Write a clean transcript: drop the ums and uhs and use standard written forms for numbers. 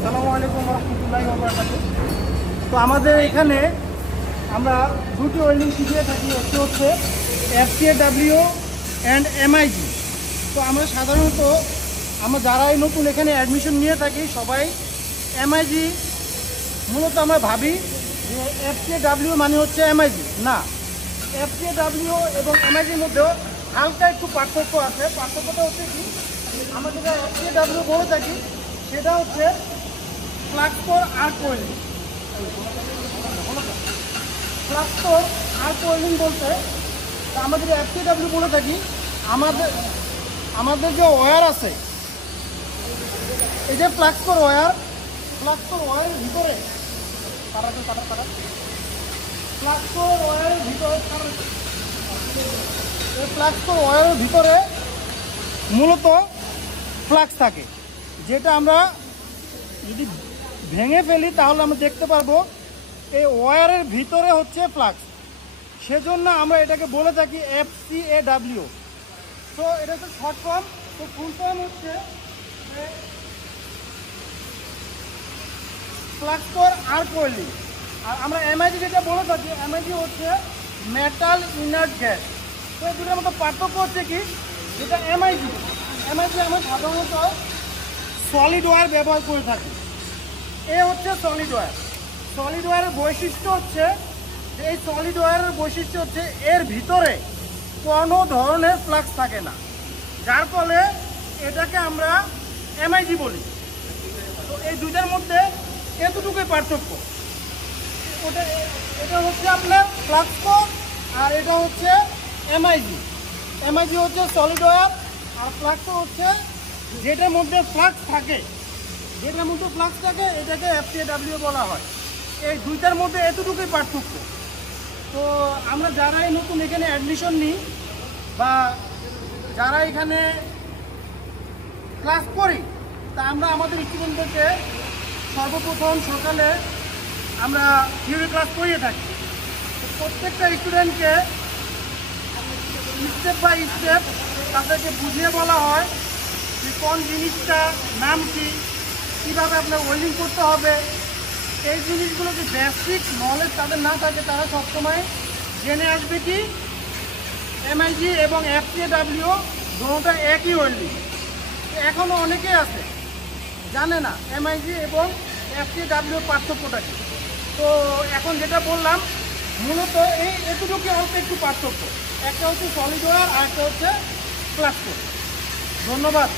আসসালামু আলাইকুম রহমতুল্লাহি ওয়া বারাকাতুহু। তো আমাদের এখানে আমরা দুটি ওয়েল্ডিং শিখিয়ে থাকি, একটি হচ্ছে FCAW অ্যান্ড MIG। তো আমরা সাধারণত যারাই নতুন এখানে অ্যাডমিশন নিয়ে থাকি সবাই MIG, মূলত আমরা ভাবি যে FCAW মানে হচ্ছে MIG। না, FCAW এবং MIGর মধ্যেও হালকা একটু পার্থক্য আছে। পার্থক্যটা হচ্ছে কি, আমরা যেটা FCAW বলে থাকি সেটা হচ্ছে flux for arc welding. Flux for arc welding বলতে আমরা যদি FCAW বলে থাকি, আমাদের যে ওয়্যার আছে, এই যে ফ্লাক্স ফর ওয়্যারের ভিতরে ফ্লাক্স ফর ওয়্যারের ভিতরে মূলত ফ্লাক্স থাকে, যেটা আমরা যদি ভেঙে ফেলি তাহলে আমরা দেখতে পারবো এই ওয়্যারের ভিতরে হচ্ছে ফ্লাক্স। সেজন্য আমরা এটাকে বলে থাকি FCAW। তো এটা হচ্ছে শর্ট ফর্ম। তো ফুল ফর্ম হচ্ছে ফ্লাক্স ফর আর্ক ওয়েল্ডিং। আর আমরা MIG যেটা বলে থাকি, MIG হচ্ছে মেটাল ইনার্ট গ্যাস। তো এই দুটোর মধ্যে পার্থক্য হচ্ছে কি, যেটা MIG আমরা সাধারণত সলিড ওয়্যার ব্যবহার করে থাকি। এ হচ্ছে সলিড ওয়্যার। সলিড ওয়্যারের বৈশিষ্ট্য হচ্ছে যে এর ভিতরে কোনো ধরনের ফ্লাক্স থাকে না, যার ফলে এটাকে আমরা MIG বলি। তো এই দুইটার মধ্যে এতটুকুই পার্থক্য। এটা হচ্ছে আপনার ফ্লাক্স ফর, আর এটা হচ্ছে MIG। MIG হচ্ছে সলিড ওয়্যার, আর ফ্লাক্স হচ্ছে যেটার মধ্যে ফ্লাক্স থাকে, এটাকে FCAW বলা হয়। এই দুইটার মধ্যে এতটুকুই পার্থক্য। তো আমরা যারাই নতুন এখানে অ্যাডমিশন নিই বা যারা এখানে ক্লাস করি, তা আমরা আমাদের স্টুডেন্টদেরকে সর্বপ্রথম সকালে আমরা থিওরি ক্লাস করিয়ে থাকি। প্রত্যেকটা স্টুডেন্টকে স্টেপ বাই স্টেপ তাদেরকে বুঝিয়ে বলা হয় যে কোন জিনিসটা নাম কি, কীভাবে আপনার ওয়েল্ডিং করতে হবে। এই জিনিসগুলো যে বেসিক নলেজ তাদের না থাকে, তারা সবসময় জেনে আসবে কি MIG এবং FCAW দুটোটা একই ওয়েল্ডিং। এখনও অনেকেই আছে জানে না MIG এবং FCAW পার্থক্যটা কি। তো এখন যেটা বললাম, মূলত এতটুকু অল্প একটু পার্থক্য। একটা হচ্ছে সলিড ওয়্যার আর একটা হচ্ছে ফ্লাক্স ফর। ধন্যবাদ।